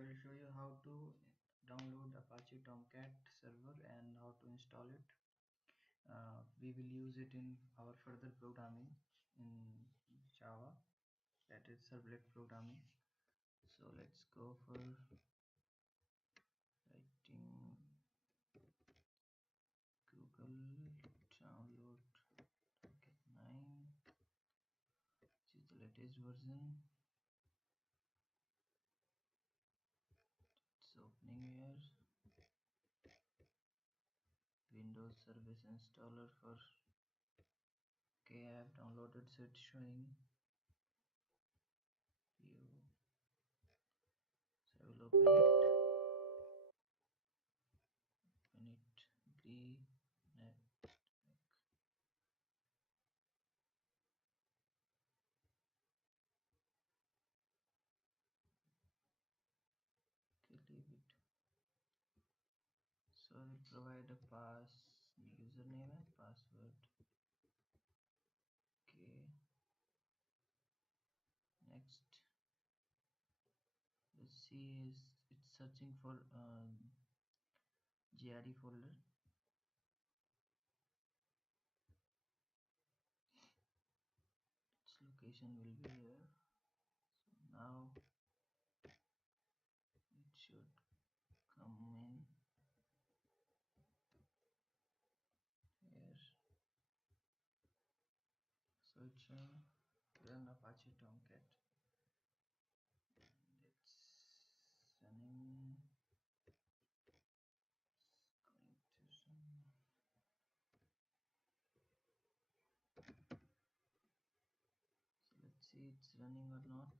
will show you how to download Apache Tomcat server and how to install it. We will use it in our further programming in Java, that is servlet programming. So let's go for writing Google download Tomcat 9, which is the latest version. It's opening here. Windows Service Installer for I have downloaded, so it's showing view. So I will open it, agree, next, okay, leave it. So I will provide a username and password. Okay, next. Let's see, it's searching for GRE folder. Its location will be here. So now it should come in here. So it's run Apache Tomcat. It's running. It's going to run. So let's see it's running or not.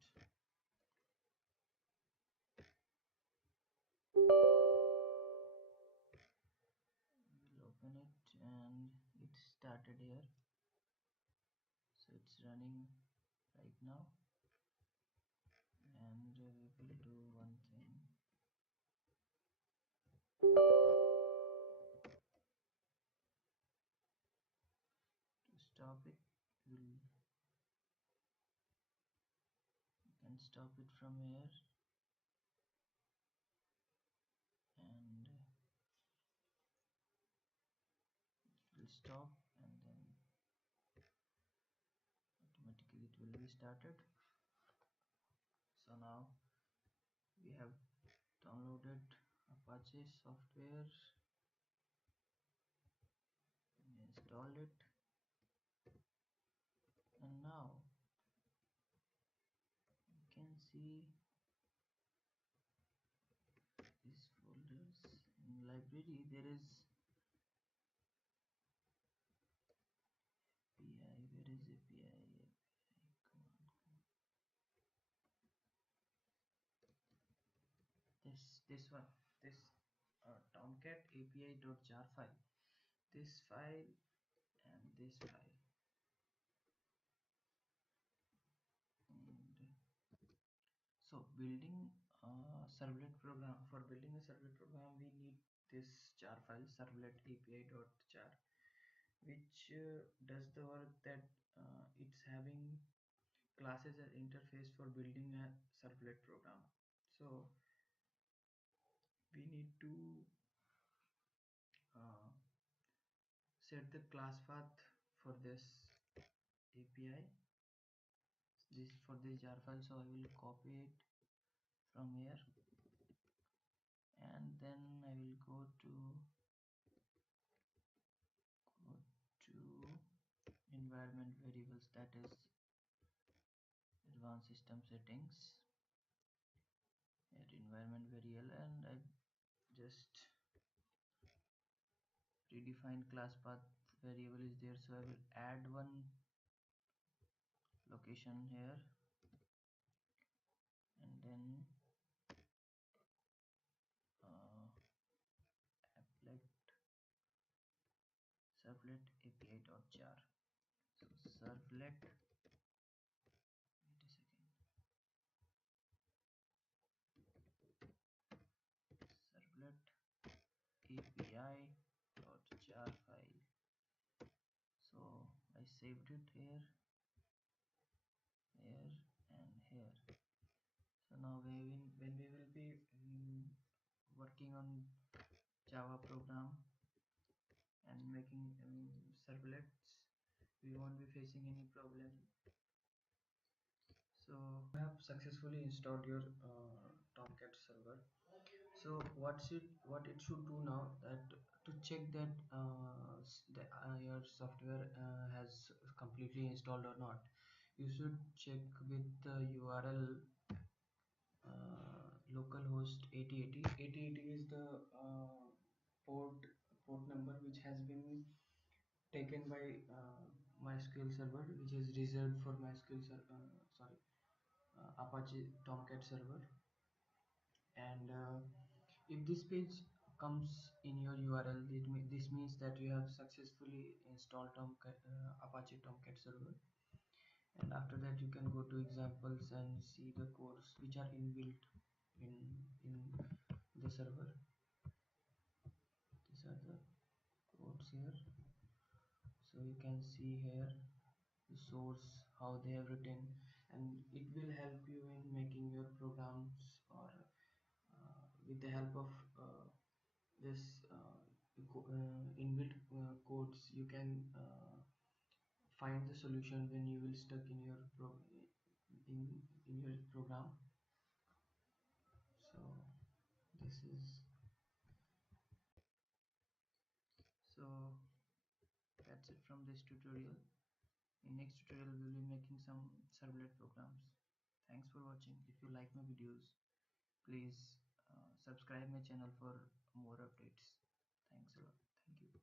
We'll open it and it started here. So it's running right now, and we will do one thing. To stop it, we can stop it from here, and it will stop, and then automatically it will be started. So now we have downloaded Apache software and installed it, and now you can see these folders. In library there is API. Where is API? Come on. This one, this Tomcat API.jar file, this file and this file. And so building a servlet program, for building a servlet program we need this jar file, servlet-api.jar, which does the work that it's having classes as interface for building a servlet program. So we need to uh, set the class path for this API, this for this jar file. So I will copy it from here, and then I will go to environment variables, that is advanced system settings, at environment variable, and I just predefined class path variable is there, so I will add one location here, and then applet servlet-api.jar. So servlet, wait a second, servlet-api.jar file. So I saved it here, here and here. So now when we will be working on Java program and making servlets, we won't be facing any problem. So you have successfully installed your Tomcat server. So what it should do now, that to check that your software has completely installed or not, you should check with the URL localhost 8080. 8080 is the port port number which has been taken by MySQL server, which is reserved for MySQL Apache Tomcat server. And if this page comes in your URL, this means that you have successfully installed Apache Tomcat server. And after that you can go to examples and see the codes which are inbuilt in the server. These are the codes here. So you can see here the source, how they have written, and it will help you in making your programs, or with the help of this inbuilt codes, you can find the solution when you will stuck in your in your program. So this is so that's it from this tutorial. In next tutorial we will be making some servlet programs. Thanks for watching. If you like my videos, please subscribe my channel for more updates. Thanks a lot. Thank you.